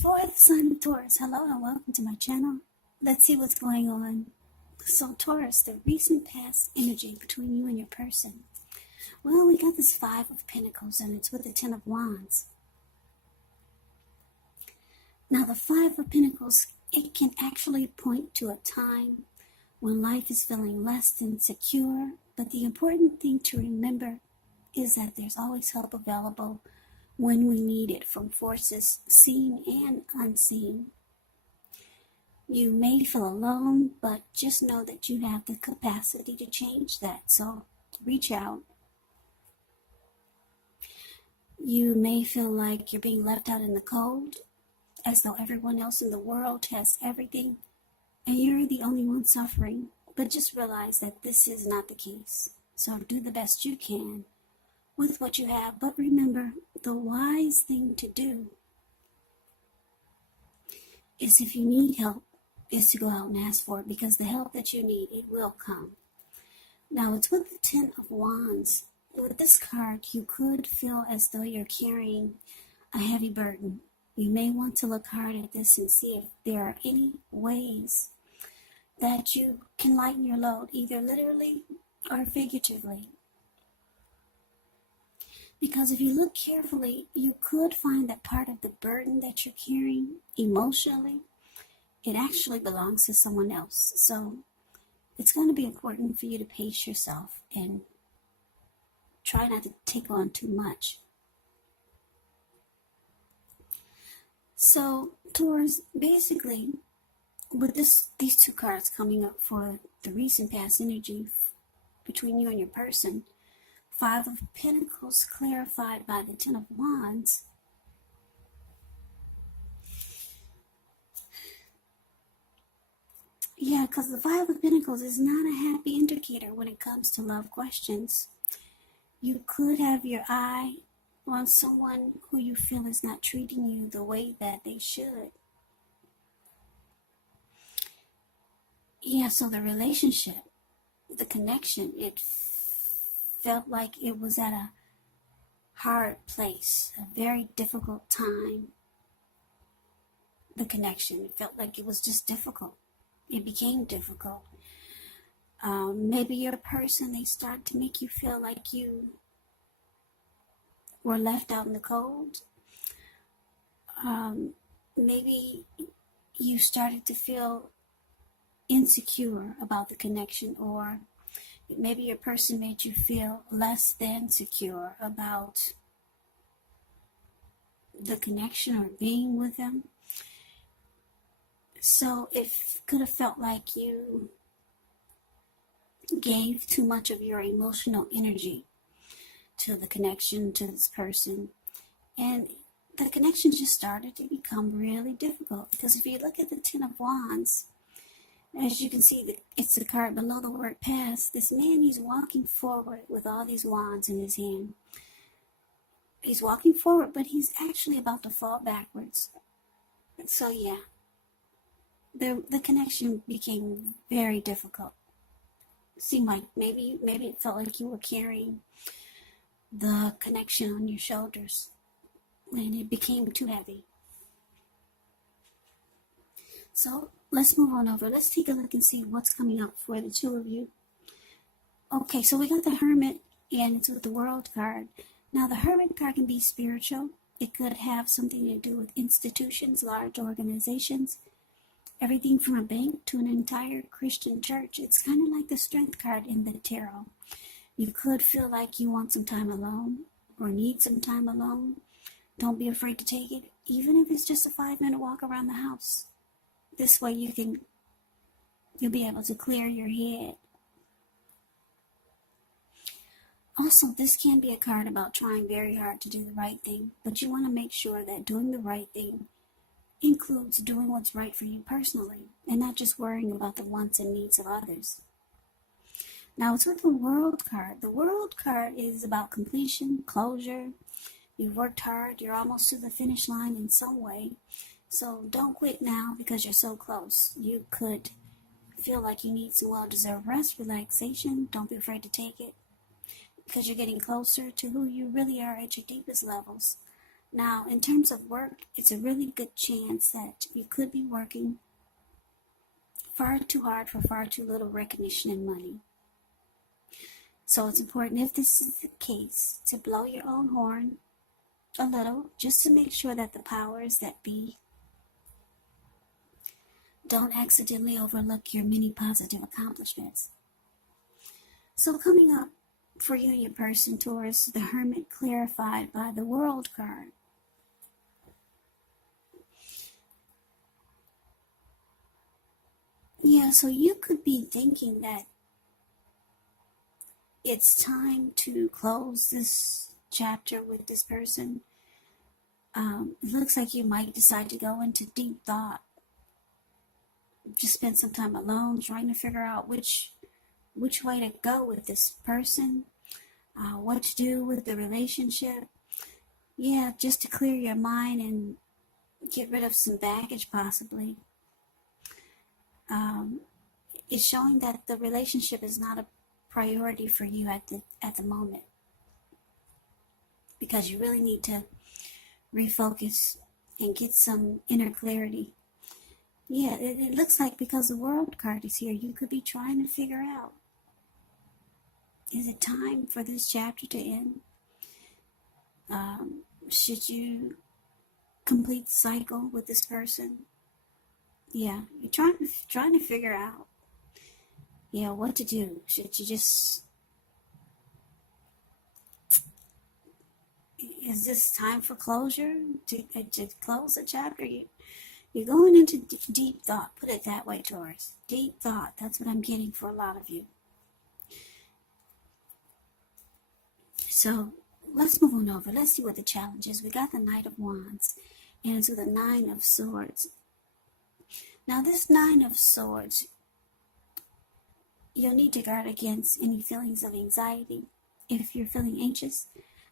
For the sign of Taurus, hello and welcome to my channel. Let's see what's going on. So Taurus, the recent past energy between you and your person. Well, we got this Five of Pentacles and it's with the Ten of Wands. Now the Five of Pentacles, it can actually point to a time when life is feeling less than secure, but the important thing to remember is that there's always help available when we need it from forces seen and unseen. You may feel alone, but just know that you have the capacity to change that, so reach out. You may feel like you're being left out in the cold, as though everyone else in the world has everything, and you're the only one suffering, but just realize that this is not the case. So do the best you can with what you have, but remember, the wise thing to do is, if you need help, is to go out and ask for it, because the help that you need, it will come. Now it's with the Ten of Wands. With this card, you could feel as though you're carrying a heavy burden. You may want to look hard at this and see if there are any ways that you can lighten your load, either literally or figuratively. Because if you look carefully, you could find that part of the burden that you're carrying emotionally, it actually belongs to someone else. So it's going to be important for you to pace yourself and try not to take on too much. So Taurus, basically, with these two cards coming up for the recent past energy between you and your person, Five of Pentacles clarified by the Ten of Wands. Yeah, because the Five of Pentacles is not a happy indicator when it comes to love questions. You could have your eye on someone who you feel is not treating you the way that they should. Yeah, so the relationship, the connection, it felt like it was at a hard place, a very difficult time. The connection, it felt like it was just difficult. It became difficult. Maybe your person, they start to make you feel like you were left out in the cold. Maybe you started to feel insecure about the connection, or maybe your person made you feel less than secure about the connection or being with them. So it could have felt like you gave too much of your emotional energy to the connection, to this person. And the connection just started to become really difficult. Because if you look at the Ten of Wands, as you can see, it's the card below the word past. This man, he's walking forward with all these wands in his hand. He's walking forward, but he's actually about to fall backwards. So yeah, the connection became very difficult. It seemed like maybe it felt like you were carrying the connection on your shoulders, and it became too heavy. So let's move on over. Let's take a look and see what's coming up for the two of you. Okay, so we got the Hermit, and it's with the World card. Now, the Hermit card can be spiritual. It could have something to do with institutions, large organizations, everything from a bank to an entire Christian church. It's kind of like the Strength card in the tarot. You could feel like you want some time alone or need some time alone. Don't be afraid to take it, even if it's just a 5-minute walk around the house. This way you'll be able to clear your head. Also, this can be a card about trying very hard to do the right thing, but you want to make sure that doing the right thing includes doing what's right for you personally, and not just worrying about the wants and needs of others. Now, it's with the World card. The World card is about completion, closure. You've worked hard. You're almost to the finish line in some way. So don't quit now because you're so close. You could feel like you need some well-deserved rest, relaxation. Don't be afraid to take it, because you're getting closer to who you really are at your deepest levels. Now, in terms of work, it's a really good chance that you could be working far too hard for far too little recognition and money. So it's important, if this is the case, to blow your own horn a little, just to make sure that the powers that be don't accidentally overlook your many positive accomplishments. So coming up for you and your person, Taurus, the Hermit clarified by the World card. Yeah, so you could be thinking that it's time to close this chapter with this person. It looks like you might decide to go into deep thought. Just spend some time alone trying to figure out which way to go with this person, what to do with the relationship. Yeah, just to clear your mind and get rid of some baggage possibly. It's showing that the relationship is not a priority for you at the moment, because you really need to refocus and get some inner clarity. Yeah, it looks like because the World card is here, you could be trying to figure out, is it time for this chapter to end? Should you complete the cycle with this person? Yeah, you're trying to figure out, what to do. Should you just, is this time for closure, to close the chapter? You're going into deep thought. Put it that way, Taurus. Deep thought. That's what I'm getting for a lot of you. So let's move on over. Let's see what the challenge is. We got the Knight of Wands, and it's with the Nine of Swords. Now this Nine of Swords, you'll need to guard against any feelings of anxiety. If you're feeling anxious,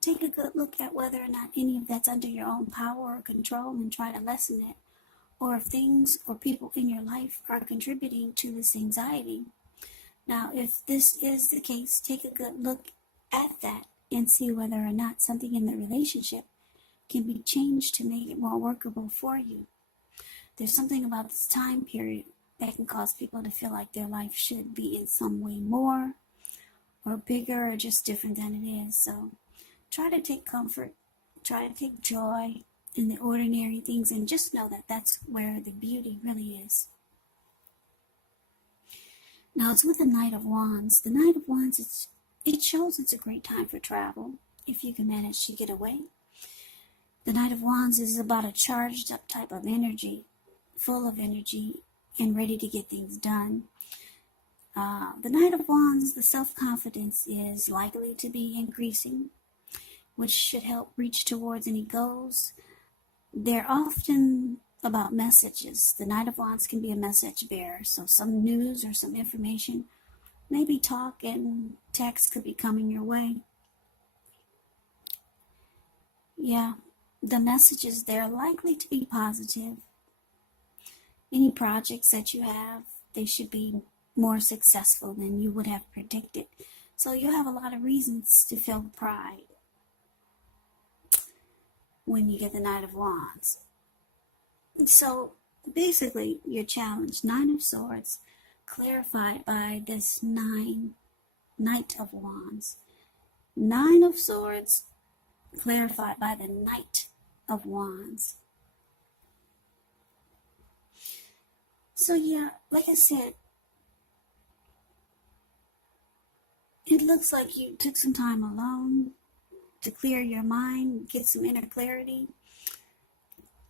take a good look at whether or not any of that's under your own power or control and try to lessen it. Or if things or people in your life are contributing to this anxiety. Now, if this is the case, take a good look at that and see whether or not something in the relationship can be changed to make it more workable for you. There's something about this time period that can cause people to feel like their life should be in some way more or bigger or just different than it is. So try to take comfort, try to take joy in the ordinary things, and just know that that's where the beauty really is. Now it's with the Knight of Wands. The Knight of Wands, it shows it's a great time for travel if you can manage to get away. The Knight of Wands is about a charged up type of energy, full of energy and ready to get things done. The Knight of Wands, the self-confidence is likely to be increasing, which should help reach towards any goals. They're often about messages. The Knight of Wands can be a message bearer, so some news or some information, maybe talk and text could be coming your way. Yeah, the messages, they're likely to be positive. Any projects that you have, they should be more successful than you would have predicted. So you have a lot of reasons to feel pride when you get the Knight of Wands. So basically, your challenge, Nine of Swords, clarified by this Knight of Wands. Nine of Swords, clarified by the Knight of Wands. So yeah, like I said, it looks like you took some time alone to clear your mind, get some inner clarity,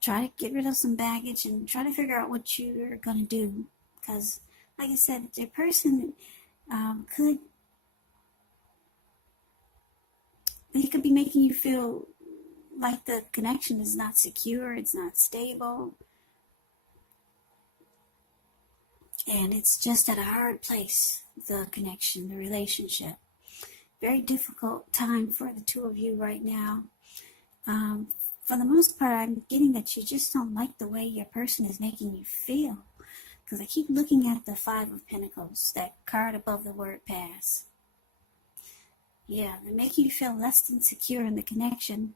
try to get rid of some baggage, and try to figure out what you're going to do. Because, like I said, the person could be making you feel like the connection is not secure, it's not stable, and it's just at a hard place, the connection, the relationship. Very difficult time for the two of you right now. For the most part, I'm getting that you just don't like the way your person is making you feel. Because I keep looking at the Five of Pentacles, that card above the word pass. Yeah, they're making you feel less than secure in the connection.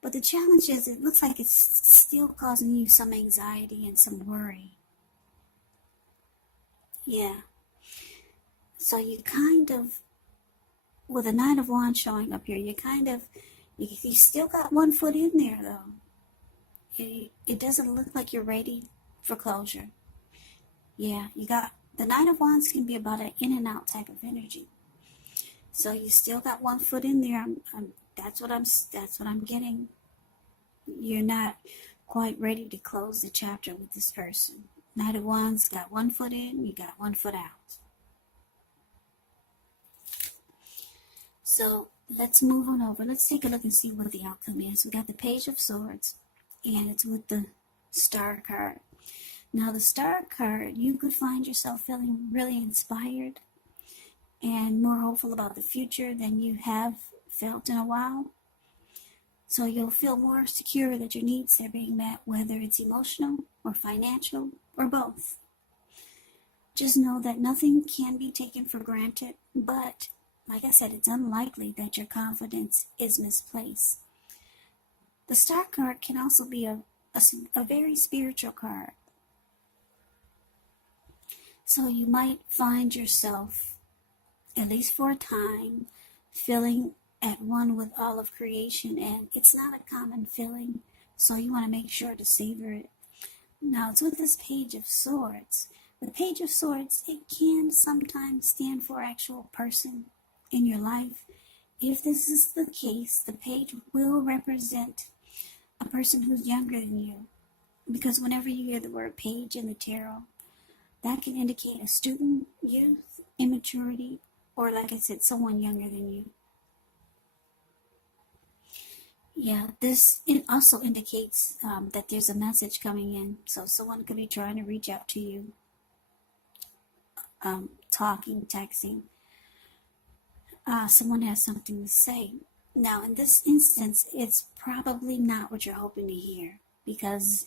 But the challenge is it looks like it's still causing you some anxiety and some worry. Yeah. So you kind of, with the Nine of Wands showing up here, you still got one foot in there though. It doesn't look like you're ready for closure. Yeah, you got, the Nine of Wands can be about an in and out type of energy. So you still got one foot in there. That's what I'm getting. You're not quite ready to close the chapter with this person. Knight of Wands got one foot in, you got one foot out. So let's move on over. Let's take a look and see what the outcome is. We got the Page of Swords, and it's with the Star card. Now the Star card, you could find yourself feeling really inspired and more hopeful about the future than you have felt in a while. So you'll feel more secure that your needs are being met, whether it's emotional or financial or both. Just know that nothing can be taken for granted, but like I said, it's unlikely that your confidence is misplaced. The Star card can also be a very spiritual card. So you might find yourself, at least for a time, feeling at one with all of creation, and it's not a common feeling, so you want to make sure to savor it. Now it's with this Page of Swords. The Page of Swords, it can sometimes stand for actual person in your life. If this is the case, the page will represent a person who's younger than you, because whenever you hear the word page in the tarot, that can indicate a student, youth, immaturity, or like I said, someone younger than you. Yeah, it also indicates that there's a message coming in. So someone could be trying to reach out to you, talking, texting. Someone has something to say. Now, in this instance, it's probably not what you're hoping to hear, because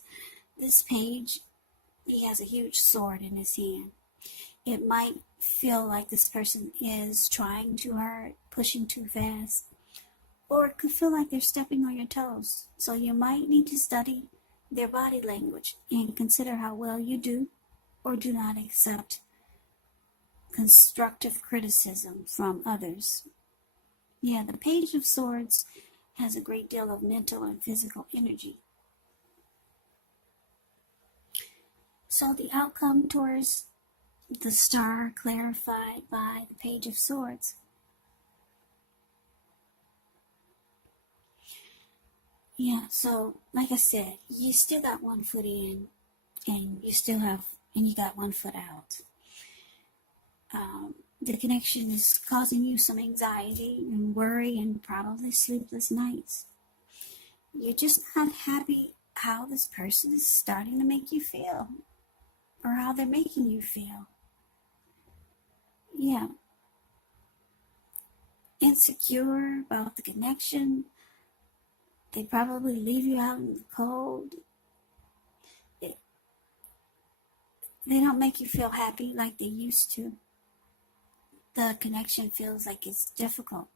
this page, he has a huge sword in his hand. It might feel like this person is trying too hard, pushing too fast, or it could feel like they're stepping on your toes. So you might need to study their body language and consider how well you do or do not accept constructive criticism from others. Yeah, the Page of Swords has a great deal of mental and physical energy. So the outcome towards the Star clarified by the Page of Swords. Yeah, so like I said, you still got one foot in, and you got one foot out. The connection is causing you some anxiety and worry and probably sleepless nights. You're just not happy how this person is starting to make you feel, or how they're making you feel. Yeah. Insecure about the connection. They probably leave you out in the cold. They don't make you feel happy like they used to. The connection feels like it's difficult.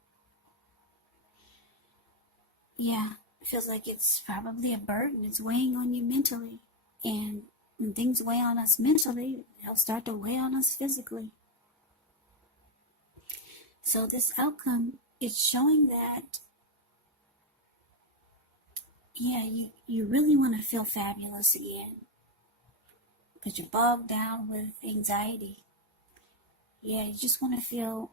Yeah, it feels like it's probably a burden. It's weighing on you mentally. And when things weigh on us mentally, they'll start to weigh on us physically. So this outcome is showing that, yeah, you really want to feel fabulous again, because you're bogged down with anxiety. Yeah, you just want to feel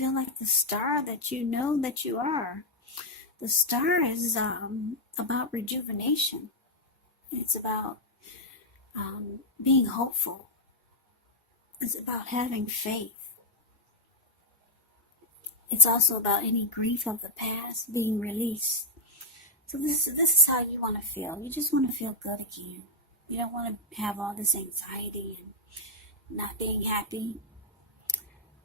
like the star that you know that you are. The Star is about rejuvenation. It's about being hopeful. It's about having faith. It's also about any grief of the past being released. So this is how you want to feel. You just want to feel good again. You don't want to have all this anxiety and not being happy.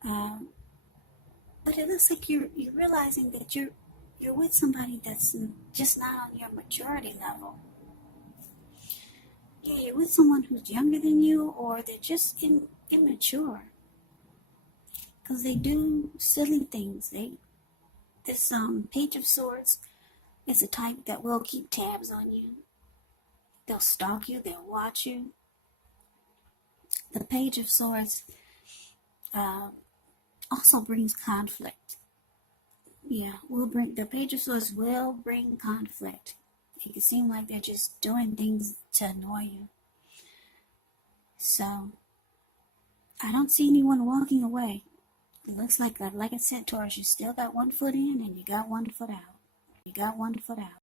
But it looks like you're realizing that you're with somebody that's just not on your maturity level. Yeah, you're with someone who's younger than you, or they're just immature. Because they do silly things. They This Page of Swords is a type that will keep tabs on you. They'll stalk you. They'll watch you. The Page of Swords also brings conflict. Yeah, the Page of Swords will bring conflict. It can seem like they're just doing things to annoy you. So, I don't see anyone walking away. It looks like I said, Taurus, you still got one foot in and you got one foot out. You got one foot out.